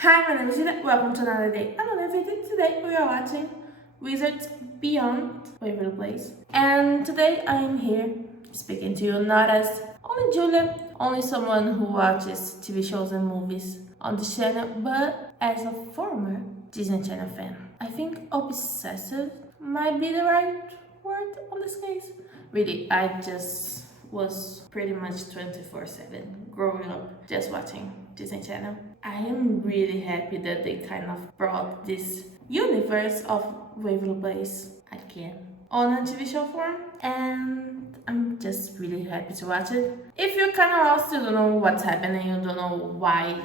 Hi, my name is Giulia. Welcome to another day, another video. Today we are watching Wizards Beyond Waverly Place. And today I am here speaking to you not as only Giulia, only someone who watches TV shows and movies on this channel, but as a former Disney Channel fan. I think obsessive might be the right word on this case. Really, I just was pretty much 24/7 growing up just watching Disney Channel. I am really happy that they kind of brought this universe of Waverly Place again on a TV show form, and I'm just really happy to watch it. If you're kind of lost, you don't know what's happening, you don't know why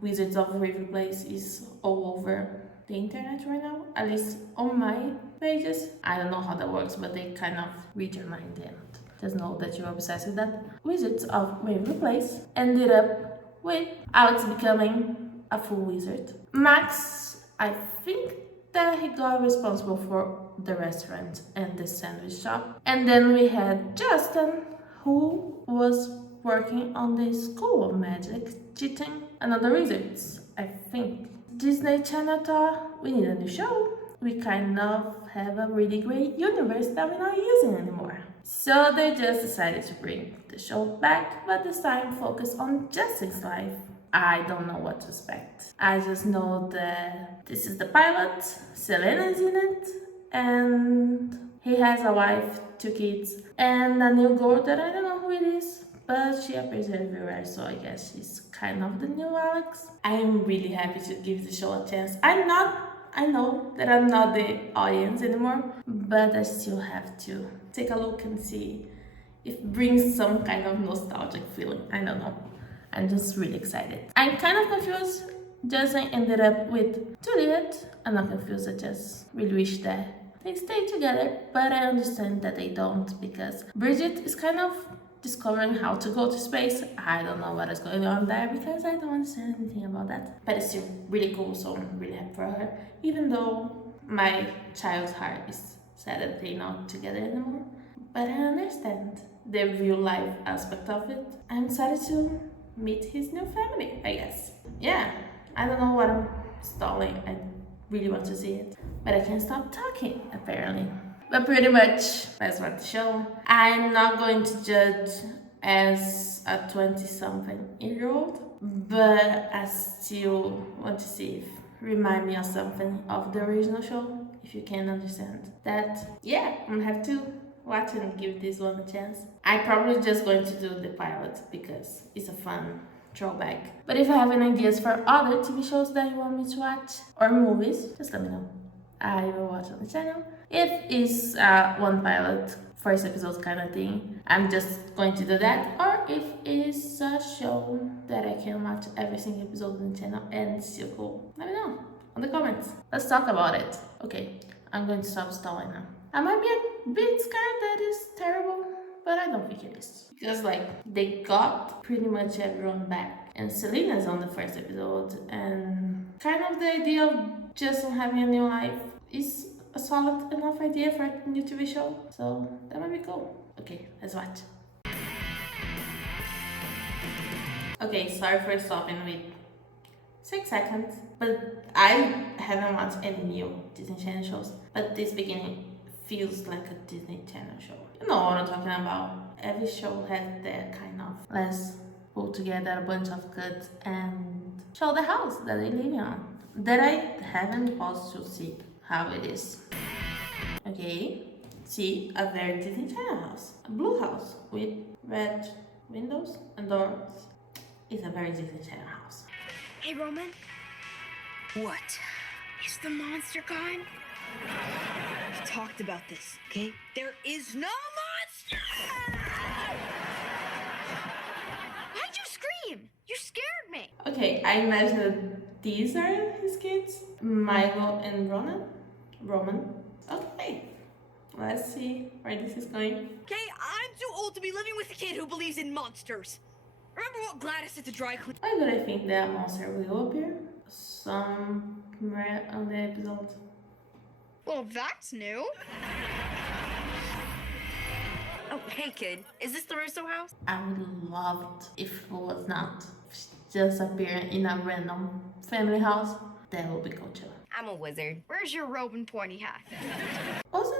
Wizards of Waverly Place is all over the internet right now, at least on my pages. I don't know how that works, but they kind of read your mind and just know that you're obsessed with that. Wizards of Waverly Place ended up with Alex becoming a full wizard. Max, I think that he got responsible for the restaurant and the sandwich shop. And then we had Justin, who was working on the School of Magic, cheating another wizards, I think. Disney Channel thought we need a new show. We kind of have a really great universe that we're not using anymore. So they just decided to bring the show back, but this time focus on Justin's life. I don't know what to expect. I just know that this is the pilot, Selena is in it, and he has a wife, 2 kids, and a new girl that I don't know who it is, but she appears everywhere, so I guess she's kind of the new Alex. I am really happy to give the show a chance. I know that I'm not the audience anymore, but I still have to take a look and see if it brings some kind of nostalgic feeling. I don't know. I'm just really excited. I'm kind of confused. Justin ended up with Juliet. I'm not confused, I just really wish that they stay together, but I understand that they don't because Bridget is kind of discovering how to go to space. I don't know what is going on there because I don't understand anything about that. But it's still really cool, so I'm really happy for her. Even though my child's heart is sad that they're not together anymore. But I understand the real life aspect of it. I'm excited to meet his new family, I guess. Yeah, I don't know what I'm stalling. I really want to see it. But I can't stop talking, apparently. But pretty much, that's what the show. I'm not going to judge as a 20-something-year-old, but I still want to see if remind me of something of the original show, if you can understand that. Yeah, I'm gonna have to watch it and give this one a chance. I'm probably just going to do the pilot because it's a fun throwback. But if you have any ideas for other TV shows that you want me to watch or movies, just let me know. I will watch on the channel. If it's one pilot, first episode kind of thing, I'm just going to do that. Or if it's a show that I can watch every single episode on the channel and it's still cool, let me know on the comments. Let's talk about it. Okay, I'm going to stop stalling now. I might be a bit scared that it's terrible, but I don't think it is. Because they got pretty much everyone back. And Selena's on the first episode, and kind of the idea of Justin having a new life is a solid enough idea for a new TV show. So that might be cool. Okay, let's watch. Okay, sorry for stopping with 6 seconds, but I haven't watched any new Disney Channel shows, but this beginning feels like a Disney Channel show. You know what I'm talking about. Every show has that kind of let's pull together a bunch of cuts and show the house that they live on. That I haven't paused to see how it is. Okay, see a very Disney Channel house. A blue house with red windows and doors. It's a very Disney Channel house. Hey, Roman. What? Is the monster gone? We talked about this, okay? There is no monster! Why'd you scream? You scared me. Okay, I imagine that these are his kids. Michael and Roman. Okay, let's see where this is going. Okay, I'm too old to be living with a kid who believes in monsters. Remember what Gladys at the dry clean? Why do I think that monster will appear? Somewhere on the episode. Well, that's new. Oh, hey kid, is this the Russo house? I would love it if it was not. just appear in a random family house, that will be Coachella. I'm a wizard. Where's your robe and pointy hat? Wasn't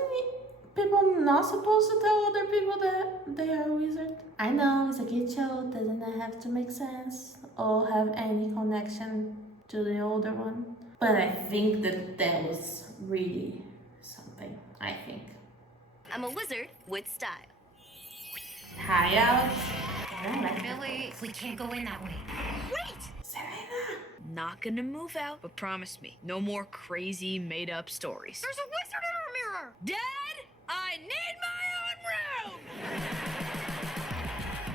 people not supposed to tell other people that they are a wizard? I know, it's a kid show, doesn't have to make sense or have any connection to the older one. But I think that was really something, I think. I'm a wizard with style. Hi, Alex. Billy, we can't go in that way. Wait! Selena! Not gonna move out, but promise me, no more crazy made-up stories. There's a wizard in our mirror! Dad, I need my own room!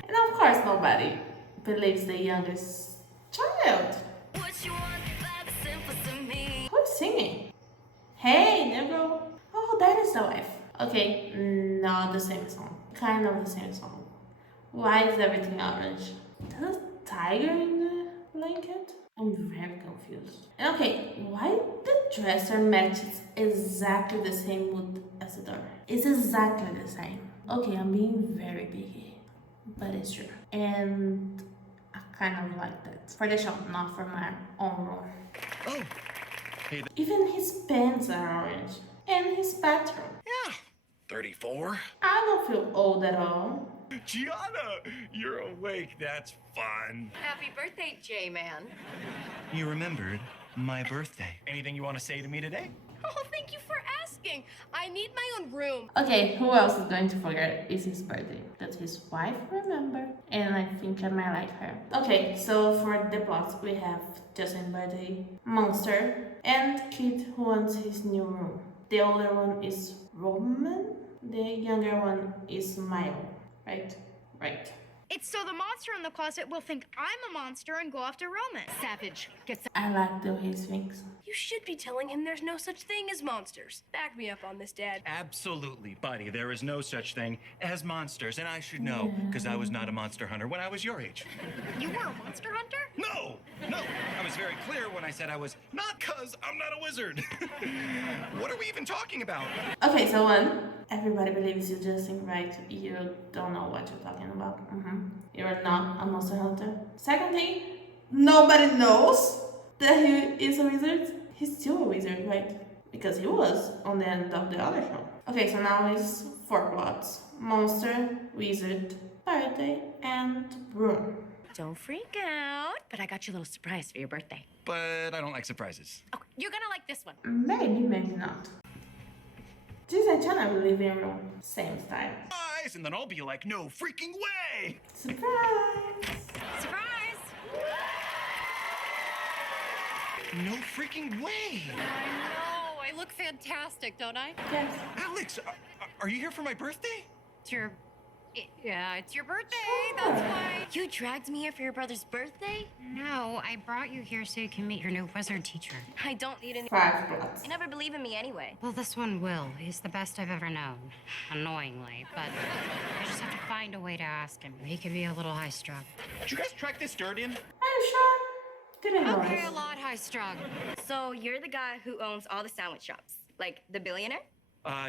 And of course nobody believes the youngest child. What you want, that's simple to me. Who's singing? Hey, Negro. Oh, that is the wife. Okay, not the same song. Kind of the same song. Why is everything orange? There's a tiger in the blanket? I'm very confused. And okay, why the dresser matches exactly the same wood as the door? It's exactly the same. Okay, I'm being very picky, but it's true. And I kind of like that. For the shop, not for my own room. Oh, hey. Even his pants are orange. And his bathroom. Yeah. 34. I don't feel old at all. Gianna, you're awake. That's fun. Happy birthday, J-Man. You remembered my birthday. Anything you want to say to me today? Oh, thank you for asking. I need my own room. Okay, who else is going to forget it's his birthday? That his wife remember, and I think I might like her. Okay, so for the plots we have Justin's birthday, Monster, and Kid who wants his new room. The older one is Roman, the younger one is Milo, right? Right. It's so the monster in the closet will think I'm a monster and go after Roman. Savage. I like the way he thinks. You should be telling him there's no such thing as monsters. Back me up on this, Dad. Absolutely, buddy. There is no such thing as monsters, and I should know, because I was not a monster hunter when I was your age. You were a monster hunter? No! I was very clear when I said I was not, because I'm not a wizard. What are we even talking about? Okay, so one, everybody believes you Justin, right? You don't know what you're talking about. You're not a monster hunter. Second thing, nobody knows that he is a wizard. He's still a wizard, right? Because he was on the end of the other show. Okay, so now it's 4 plots. Monster, wizard, birthday, and room. Don't freak out, but I got you a little surprise for your birthday. But I don't like surprises. Oh, you're gonna like this one. Maybe, maybe not. Disney Channel living room, same style. And then I'll be like, no freaking way! Surprise! Surprise! No freaking way! I know. I look fantastic, don't I? Yes. Alex, are you here for my birthday? It's your birthday. That's why. You dragged me here for your brother's birthday? No, I brought you here so you can meet your new wizard teacher. I don't need any. 5 plots. You never believe in me anyway. Well, this one will. He's the best I've ever known. Annoyingly, but I just have to find a way to ask him. He could be a little high-strung. Did you guys track this dirt in? Are you sure? Didn't know Okay, this. a lot high-strung. So you're the guy who owns all the sandwich shops, like the billionaire?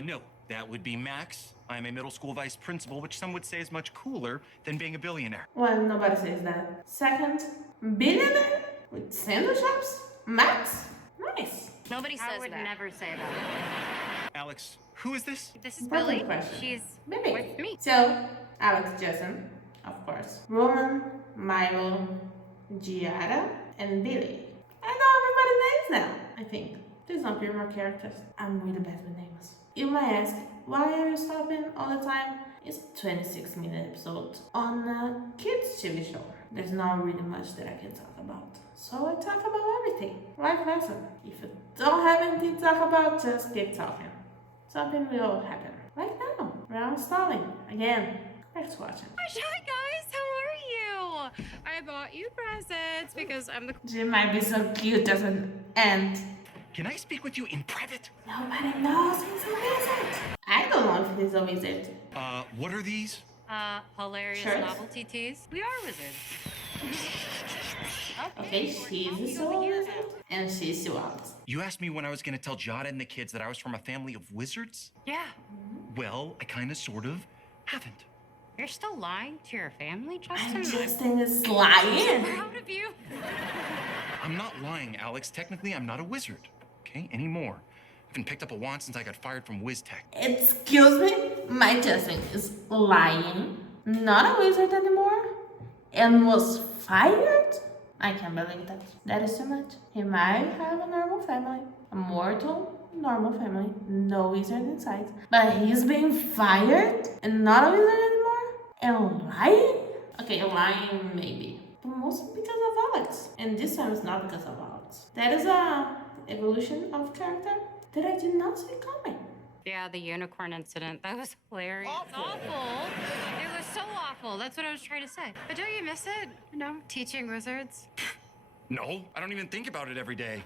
No. That would be Max. I'm a middle school vice principal, which some would say is much cooler than being a billionaire. Well, nobody says that. Second, billionaire with sandwich shops? Max? Nice. Nobody says I would that. never say that. Alex, who is this? This is Important Billy. question. She's Maybe. with me. So, Alex, Jason, of course. Roman, Milo, Giada, and Billy. I know everybody's names now, I think. There's not few more characters. I'm really bad with names. You might ask, why are you stopping all the time? It's a 26-minute episode on a kids TV show. There's not really much that I can talk about. So I talk about everything. Life lesson. If you don't have anything to talk about, just keep talking. Something will happen. Like now, we're installing. Again. Thanks for watching. Hi guys, how are you? I bought you presents because I'm the She might be so cute as an ant. Can I speak with you in private? Nobody knows he's a wizard. I don't know if he's a wizard. What are these? Hilarious Shirts. novelty tees. We are wizards. Okay, she's still a wizard. And she's still out. You asked me when I was gonna tell Jada and the kids that I was from a family of wizards? Yeah. Well, I kinda sort of haven't. You're still lying to your family, Justin? And Justin is lying. Proud of you. I'm not lying, Alex. Technically, I'm not a wizard, okay? Anymore. I haven't picked up a wand since I got fired from WizTech. Excuse me? My Justin is lying, not a wizard anymore, and was fired? I can't believe that. That is too much. He might have a normal family, a mortal, normal family, no wizard inside, but he's being fired and not a wizard anymore? And lying? Okay, lying maybe, but mostly because of Alex. And this time it's not because of Alex. That is a evolution of character that I did not see coming. Yeah, the unicorn incident. That was hilarious. Awful. It was so awful. That's what I was trying to say. But don't you miss it? You know, teaching wizards? No, I don't even think about it every day.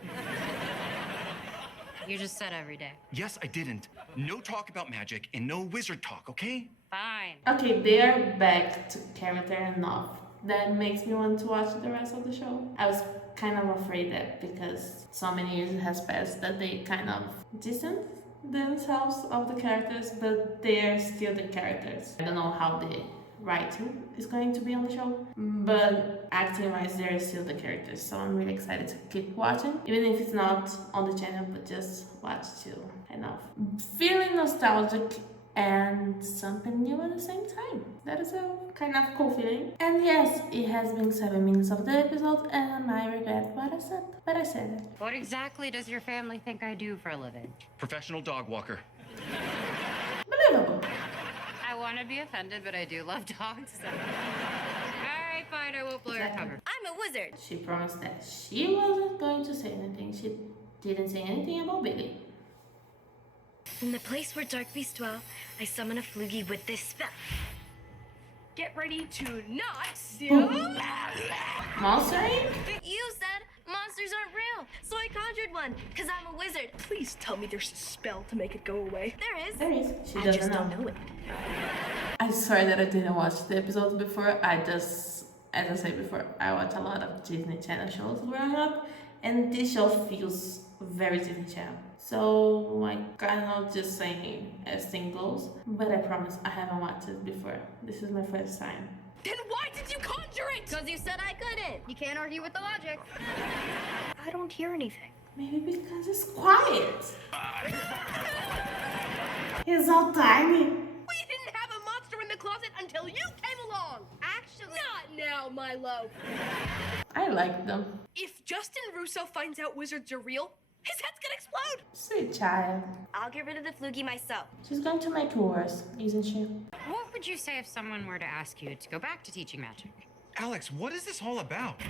You just said every day. Yes, I didn't. No talk about magic and no wizard talk, okay? Fine. Okay, they're back to character enough. That makes me want to watch the rest of the show. I was kind of afraid that because so many years has passed that they kind of distance themselves of the characters, but they're still the characters. I don't know how the writing is going to be on the show, but acting wise they're still the characters, so I'm really excited to keep watching, even if it's not on the channel, but just watch to kind of feeling nostalgic and something new at the same time. That is a kind of cool feeling. And yes, it has been 7 minutes of the episode and I regret what I said, but I said it. What exactly does your family think I do for a living? Professional dog walker. Believable. I want to be offended, but I do love dogs. So. All right, fine, I won't blow your cover. I'm a wizard. She promised that she wasn't going to say anything. She didn't say anything about Billy. In the place where dark beasts dwell, I summon a floogie with this spell. Get ready to not steal. Monster Inc? You said monsters aren't real, so I conjured one, because I'm a wizard. Please tell me there's a spell to make it go away. There is. There is. She I doesn't just know. don't know it. I swear that I didn't watch the episodes before. As I said before, I watch a lot of Disney Channel shows growing up, and this show feels very Disney Channel. So I kind of just saying as thing goes, but I promise I haven't watched it before. This is my first time. Then why did you conjure it? Because you said I couldn't. You can't argue with the logic. I don't hear anything. Maybe because it's quiet. He's all tiny. We didn't have a monster in the closet until you came along. Actually, not now, Milo. I like them. If Justin Russo finds out wizards are real, his head's gonna explode. Sweet child. I'll get rid of the floogie myself. She's going to make it worse, isn't she? What would you say if someone were to ask you to go back to teaching magic? Alex, what is this all about?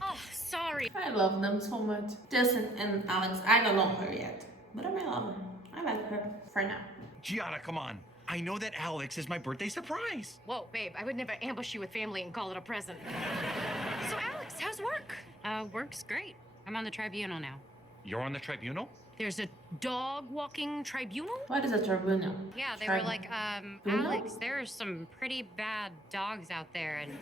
Oh, sorry. I love them so much. Justin and Alex, I don't know her yet, but I might love her. I like her for now. Gianna, come on. I know that Alex is my birthday surprise. Whoa, babe, I would never ambush you with family and call it a present. So, Alex, how's work? Work's great. I'm on the tribunal now. You're on the tribunal? There's a dog walking tribunal? What is a tribunal? Yeah, they were like, Alex, there are some pretty bad dogs out there, and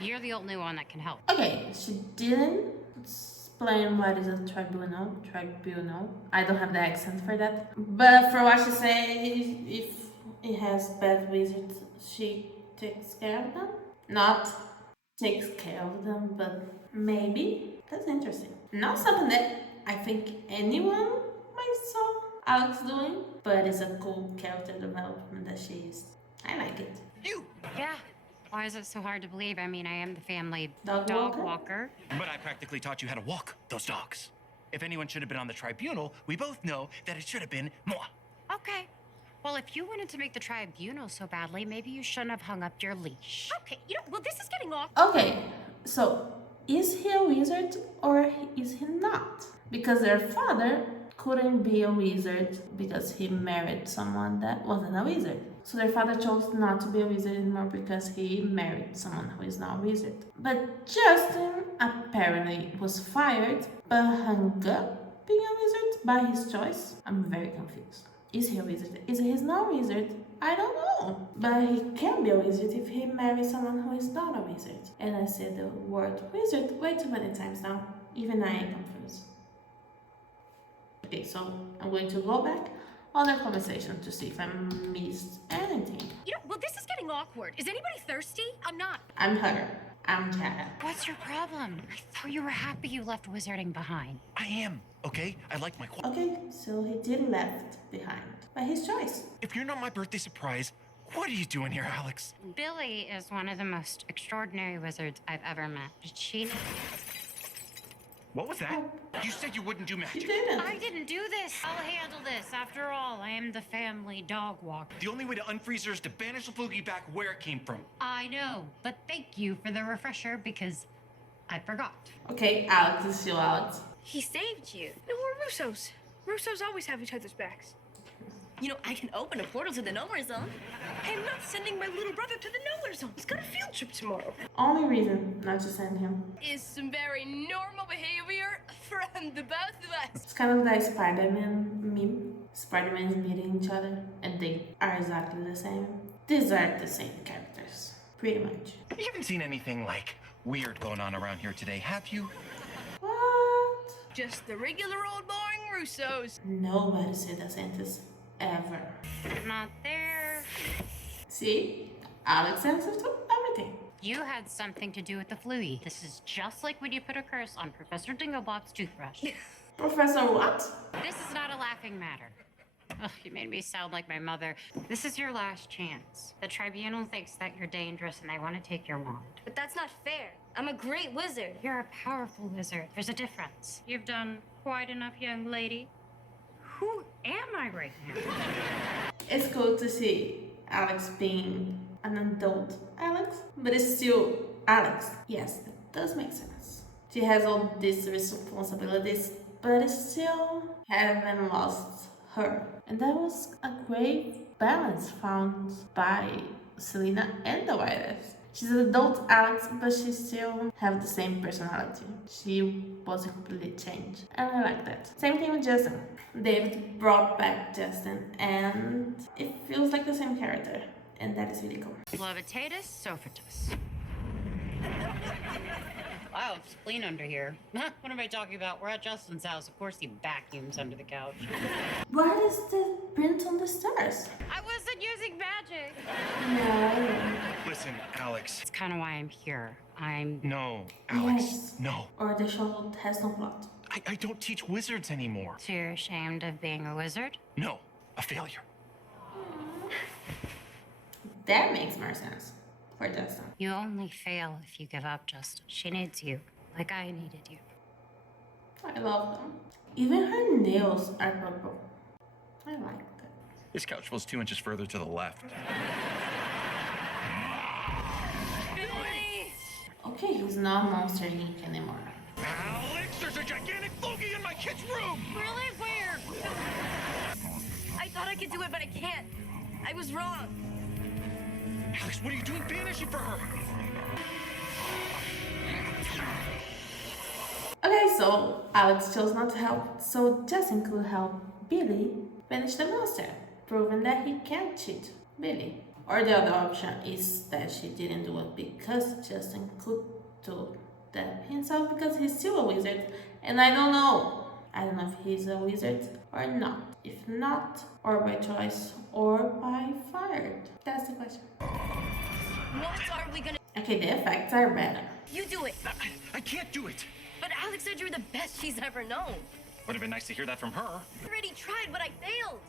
you're the only one that can help. Okay, she didn't explain what is a tribunal. I don't have the accent for that. But for what she said, if it has bad wizards, she takes care of them. Not takes care of them, but maybe. That's interesting. Not something that I think anyone might saw Alex doing, but it's a cool character development that she is. I like it. You! Yeah. Why is it so hard to believe? I mean, I am the family Dog walker. But I practically taught you how to walk those dogs. If anyone should have been on the tribunal, we both know that it should have been moi. Okay. Well, if you wanted to make the tribunal so badly, maybe you shouldn't have hung up your leash. Okay, well, this is getting off. Okay, so is he a wizard or is he not? Because their father couldn't be a wizard because he married someone that wasn't a wizard. So their father chose not to be a wizard anymore because he married someone who is not a wizard. But Justin apparently was fired but hung up being a wizard by his choice. I'm very confused. Is he a wizard? Is he not a wizard? I don't know. But he can be a wizard if he marries someone who is not a wizard. And I said the word wizard way too many times now. Even I am confused. Okay, so I'm going to go back other conversation to see if I missed anything. You know, well, this is getting awkward. Is anybody thirsty? I'm not. I'm her. I'm Chad. What's your problem? I thought you were happy you left wizarding behind. I am, okay? I like my Okay, so he did left behind by his choice. If you're not my birthday surprise, what are you doing here, Alex? Billy is one of the most extraordinary wizards I've ever met. Did she? What was that? You said you wouldn't do She magic. didn't. I didn't do this. I'll handle this. After all, I am the family dog walker. The only way to unfreeze her is to banish the fluky back where it came from. I know, but thank you for the refresher because I forgot. Okay, Alex is still Alex. He saved you. No, we're Russos. Russos always have each other's backs. You know, I can open a portal to the Nowhere Zone. I'm not sending my little brother to the Nowhere Zone. He's got a field trip tomorrow. Only reason not to send him. Is some very normal behavior from the both of us. It's kind of like Spider-Man meme. Spider-Man's meeting each other, and they are exactly the same. These are the same characters, pretty much. You haven't seen anything, like, weird going on around here today, have you? What? Just the regular old boring Russos. Nobody said that sentence ever. Not there. See? Alex answers to everything. You had something to do with the fluey. This is just like when you put a curse on Professor Dinglebot's toothbrush. Professor what? This is not a laughing matter. Ugh, you made me sound like my mother. This is your last chance. The tribunal thinks that you're dangerous and they want to take your wand. But that's not fair. I'm a great wizard. You're a powerful wizard. There's a difference. You've done quite enough, young lady. Who am I right now? It's cool to see Alex being an adult Alex, but it's still Alex. Yes, it does make sense. She has all these responsibilities, but still haven't lost her. And that was a great balance found by Selena and the writers. She's an adult Alex, but she still have the same personality. She wasn't completely changed, and I like that. Same thing with Justin. David brought back Justin, and it feels like the same character, and that is really cool. Levitatus Sophatus. Wow, it's clean under here. What am I talking about? We're at Justin's house. Of course he vacuums under the couch. What is the print on the stairs? I wasn't using magic. No. Listen, Alex. That's kind of why I'm here. No, Alex. Yes. No. Or the show has no plot. I don't teach wizards anymore. So you're ashamed of being a wizard? No, a failure. That makes more sense for Justin. You only fail if you give up, Justin. She needs you, like I needed you. I love them. Even her nails are purple. I like that. This couch feels 2 inches further to the left. Okay, he's not Monster Inc. anymore. Alex, there's a gigantic fluky in my kid's room! Really? Where? I thought I could do it, but I can't. I was wrong. Alex, what are you doing banishing for her? Okay, so Alex chose not to help, so Justin could help Billy finish the monster, proving that he can't cheat Billy. Or the other option is that she didn't do it because Justin could do that himself because he's still a wizard, and I don't know. I don't know if he's a wizard or not. If not, or by choice, or by fired. That's the question. What are we gonna... Okay, the effects are better. You do it. I can't do it. But Alex said you're the best she's ever known. Would have been nice to hear that from her. I already tried, but I failed.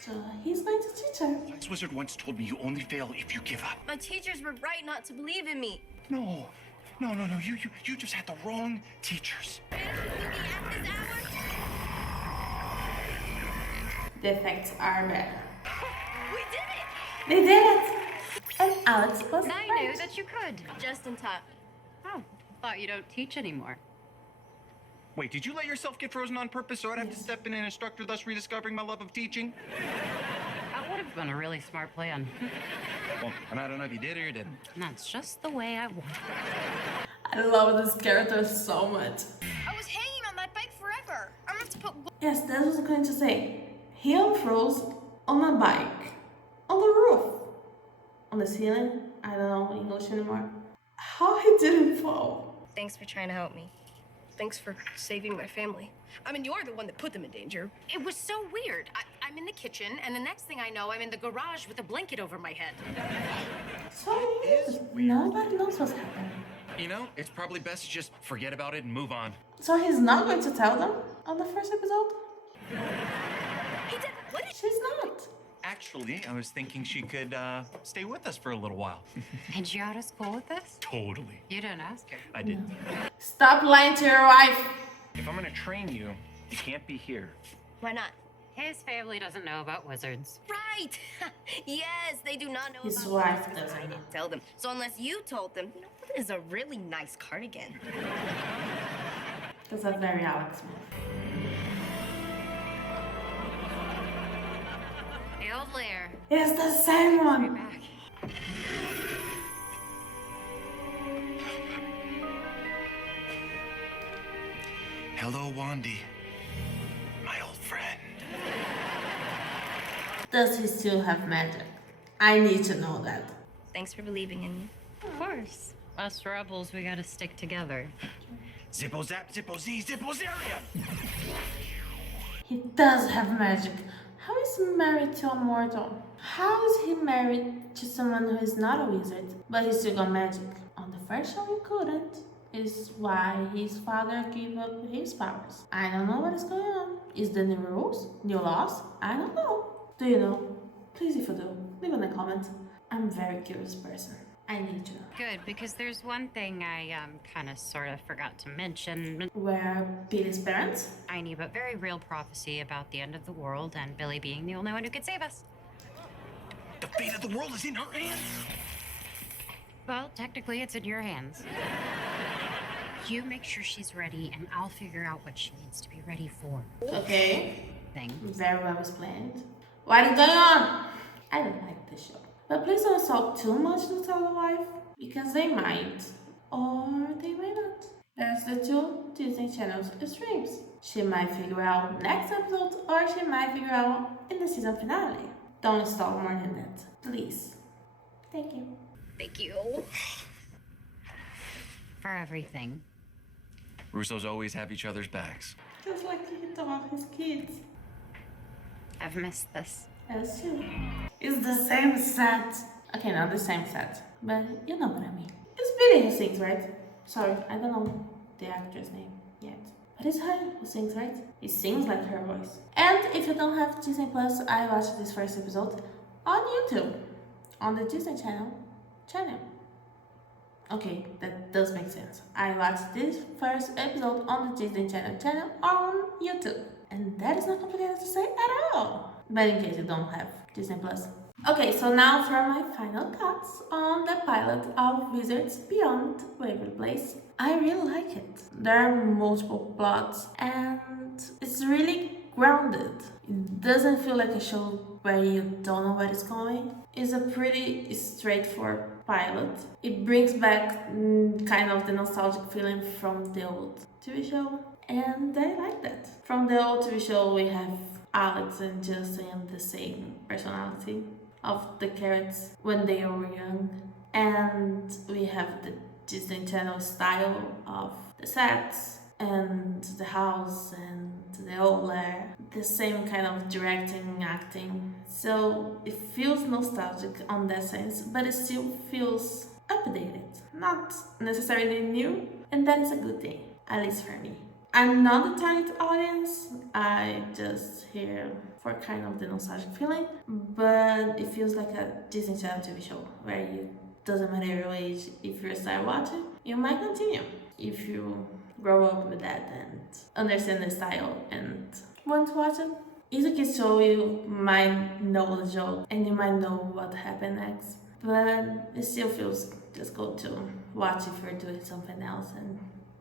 So he's going to teach her. This wizard once told me you only fail if you give up. My teachers were right not to believe in me. No. You just had the wrong teachers. The effects are better. We did it! They did it! And Alex was I right. knew that you could. Justin taught. Oh, thought you don't teach anymore. Wait, did you let yourself get frozen on purpose so I'd have to step in and instruct her, thus rediscovering my love of teaching? That would have been a really smart plan. Well, and I don't know if you did or you didn't. And that's just the way I want it. I love this character so much. I was hanging on that bike forever. I'm gonna have to put... Yes, that's what I was going to say. He unfroze on a bike. On the roof. On the ceiling. I don't know English anymore. How he didn't fall. Thanks for trying to help me. Thanks for saving my family. I mean, you're the one that put them in danger. It was so weird. I'm in the kitchen, and the next thing I know, I'm in the garage with a blanket over my head. So nobody knows what's happening. You know, it's probably best to just forget about it and move on. So he's not going to tell them on the first episode? He did. What did She's not. Actually, I was thinking she could stay with us for a little while. And Giada's cool with this? Totally. You didn't ask her. I didn't. Stop lying to your wife. If I'm gonna train you, you can't be here. Why not? His family doesn't know about wizards. Right. Yes, they do not know His about wife this because doesn't I know. didn't tell them. So unless you told them, that is a really nice cardigan. That's a very Alex move. The old lair. It's the same one. Back. Hello, Wandy. My old friend. Does he still have magic? I need to know that. Thanks for believing in me. Of course. Us rebels, we gotta stick together. Zippo zap, zippo z, zippo zaria! He does have magic. How is he married to a mortal? How is he married to someone who is not a wizard, but he still got magic? On the first show he couldn't. Is why his father gave up his powers. I don't know what is going on. Is there new rules? New laws? I don't know. Do you know? Please, if you do, leave in a comment. I'm a very curious person. I need to know. Good, because there's one thing I kind of sort of forgot to mention. Where are Billy's parents? Tiny but very real prophecy about the end of the world and Billy being the only one who could save us. The fate of the world is in her hands. Well, technically it's in your hands. You make sure she's ready and I'll figure out what she needs to be ready for. Okay. Thing. Very well explained. What is going on? I don't like this show. But please don't talk too much to tell the wife, because they might, or they might not. There's the two Disney Channel's streams. She might figure out next episode, or she might figure out in the season finale. Don't stall more than that, please. Thank you. Thank you. For everything. Russos always have each other's backs. Just like he taught his kids. I've missed this. As too. It's the same set. Okay, not the same set, but you know what I mean. It's Billy who sings, right? Sorry, I don't know the actress name yet. But it's her who sings, right? It sings like her voice. And if you don't have Disney Plus, I watched this first episode on YouTube. On the Disney channel. Okay, that does make sense. I watched this first episode on the Disney channel on YouTube. And that is not complicated to say at all. But in case you don't have Disney Plus. Okay, so now for my final thoughts on the pilot of Wizards Beyond Waverly Place. I really like it. There are multiple plots and it's really grounded. It doesn't feel like a show where you don't know where it's going. It's a pretty straightforward pilot. It brings back kind of the nostalgic feeling from the old TV show. And I like that. From the old TV show we have Alex and Justin the same personality of the characters when they were young, and we have the Disney Channel style of the sets and the house and the old lair, the same kind of directing, acting, so it feels nostalgic on that sense, but it still feels updated, not necessarily new, and that is a good thing, at least for me. I'm not the target audience, I just here for kind of the nostalgic feeling, but it feels like a Disney Channel TV show where you doesn't matter your age, if you start watching, you might continue. If you grow up with that and understand the style and want to watch it, it's a kid's show, you might know the joke and you might know what happened next, but it still feels just good to watch if you're doing something else and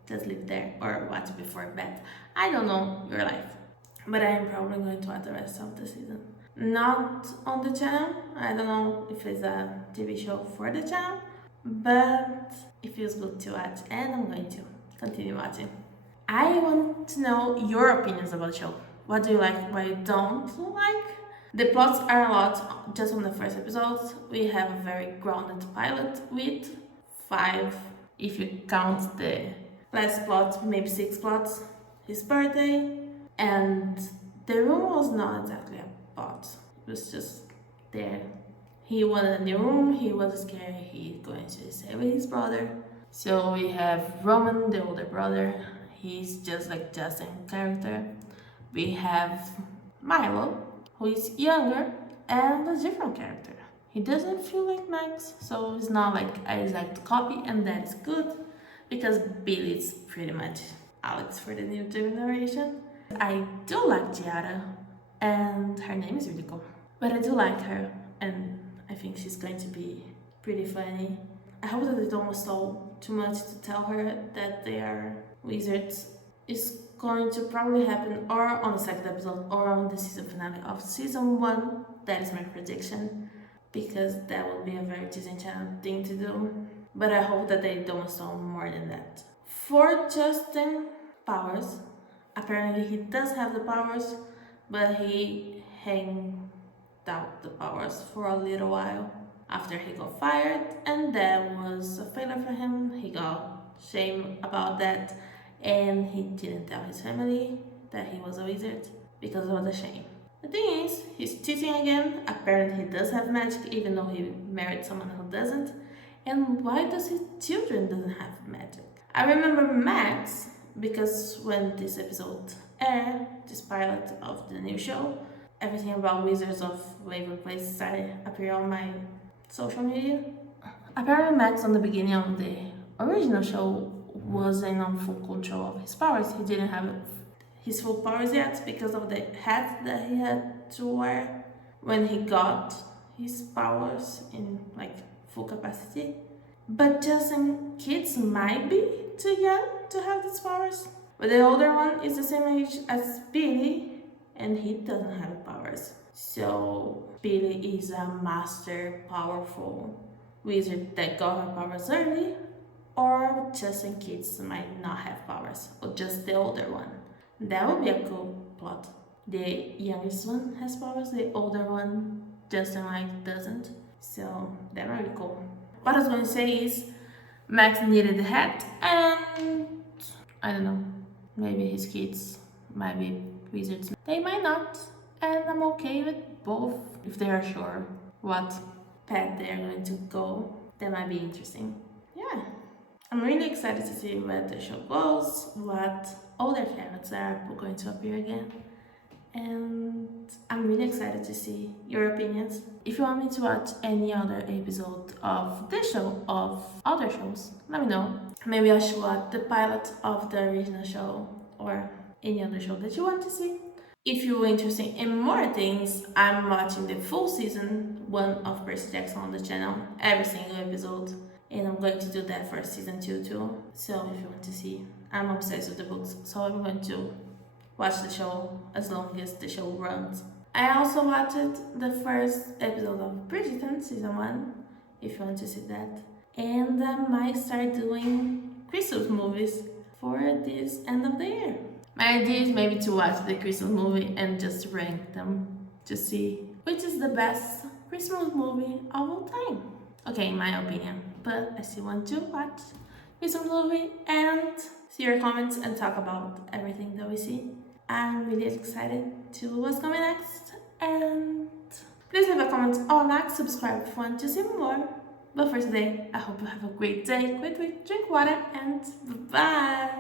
just live there or watch before bed. I don't know your life, but I am probably going to watch the rest of the season. Not on the channel, I don't know if it's a TV show for the channel, but it feels good to watch and I'm going to continue watching. I want to know your opinions about the show. What do you like, what you don't like? The plots are a lot, just on the first episode. We have a very grounded pilot with 5, if you count the last plot, maybe 6 plots, his birthday, and the room was not exactly a plot. It was just there. He wanted a new room, he was scared he's going to stay with his brother. So we have Roman, the older brother, he's just like Justin's character. We have Milo, who is younger and a different character. He doesn't feel like Max, so it's not like an exact copy, and that is good because Billy is pretty much Alex for the new generation. I do like Giada, and her name is really cool, but I do like her, and I think she's going to be pretty funny. I hope that they don't stall too much to tell her that they are wizards. It's going to probably happen or on the second episode or on the season finale of season 1. That is my prediction, because that will be a very Disney Channel thing to do. But I hope that they don't stall more than that. For Justin powers, apparently he does have the powers, but he hanged out the powers for a little while after he got fired, and that was a failure for him. He got shame about that, and he didn't tell his family that he was a wizard because it was a shame. The thing is, he's cheating again. Apparently he does have magic, even though he married someone who doesn't. And why does his children doesn't have magic? I remember Max because when this episode aired, this pilot of the new show, everything about Wizards of Waverly Place started appearing on my social media. Apparently Max on the beginning of the original show wasn't on full control of his powers. He didn't have his full powers yet because of the hat that he had to wear when he got his powers in like full capacity. But Justin kids might be too young to have these powers. But the older one is the same age as Billy, and he doesn't have powers. So Billy is a master, powerful wizard that got her powers early, or Justin kids might not have powers, or just the older one. That would be a cool plot. The youngest one has powers, the older one Justin like doesn't. So that might be cool. What I was going to say is Max needed the hat, and I don't know, maybe his kids might be wizards. They might not, and I'm okay with both if they are sure what path they are going to go. That might be interesting. Yeah, I'm really excited to see where the show goes, what other characters are going to appear again, and I'm really excited to see your opinions. If you want me to watch any other episode of this show, of other shows, let me know. Maybe I should watch the pilot of the original show or any other show that you want to see. If you're interested in more things, I'm watching the full season 1 of Percy Jackson on the channel, every single episode, and I'm going to do that for season 2 too. So if you want to see, I'm obsessed with the books, so I'm going to watch the show as long as the show runs. I also watched the first episode of Bridgerton season 1, if you want to see that. And I might start doing Christmas movies for this end of the year. My idea is maybe to watch the Christmas movie and just rank them to see which is the best Christmas movie of all time. Okay, in my opinion. But I still want to watch Christmas movie and see your comments and talk about everything that we see. I'm really excited to what's coming next, and please leave a comment or like, subscribe if you want to see more. But for today, I hope you have a great day, great week, drink water, and bye!